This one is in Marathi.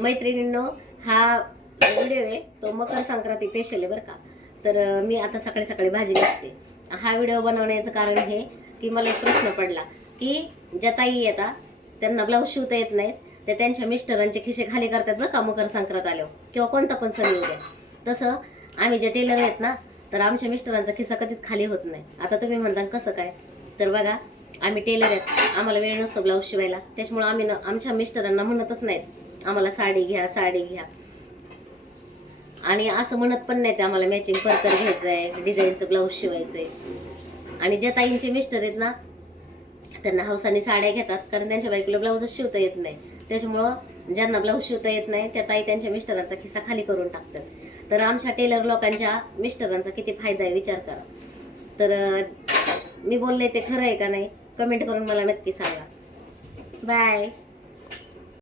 मैत्रिणींनो, हा व्हिडिओ आहे तो मकर संक्रांती स्पेशल आहे बरं का. तर मी आता सकाळी सकाळी भाजी घेते. हा व्हिडिओ बनवण्याचं कारण हे की मला एक प्रश्न पडला की ज्या ताई येतात त्यांना ब्लाऊज शिवता येत नाहीत, ते त्यांच्या मिस्टरांचे खिसे खाली करतात बरं का मकर संक्रांत आल्यावर किंवा कोणता पण सण येऊ द्या. तसं आम्ही जे टेलर आहेत ना, तर आमच्या मिस्टरांचा खिसा कधीच खाली होत नाही. आता तुम्ही म्हणता कसं काय, तर बघा आम्ही टेलर आहेत, आम्हाला वेळ नसतो ब्लाऊज शिवायला. त्याच्यामुळे आम्ही आमच्या मिस्टरांना म्हणतच नाहीत आम्हाला साडी घ्या साडी घ्या, आणि असं म्हणत पण नाही ते आम्हाला मॅचिंग परकर घ्यायचं आहे, डिझाईनचं ब्लाऊज शिवायचं आहे. आणि ज्या ताईंचे मिस्टर आहेत ना, त्यांना हौसाने साड्या घेतात, कारण त्यांच्या बायकोला ब्लाऊजच शिवता येत नाही. त्याच्यामुळं ज्यांना ब्लाऊज शिवता येत नाही त्या ताई त्यांच्या मिस्टरांचा खिसा खाली करून टाकतात. तर आमच्या टेलर लोकांच्या मिस्टरांचा किती फायदा आहे विचार करा. तर मी बोलले ते खरं आहे का नाही, कमेंट करून मला नक्की सांगा. बाय.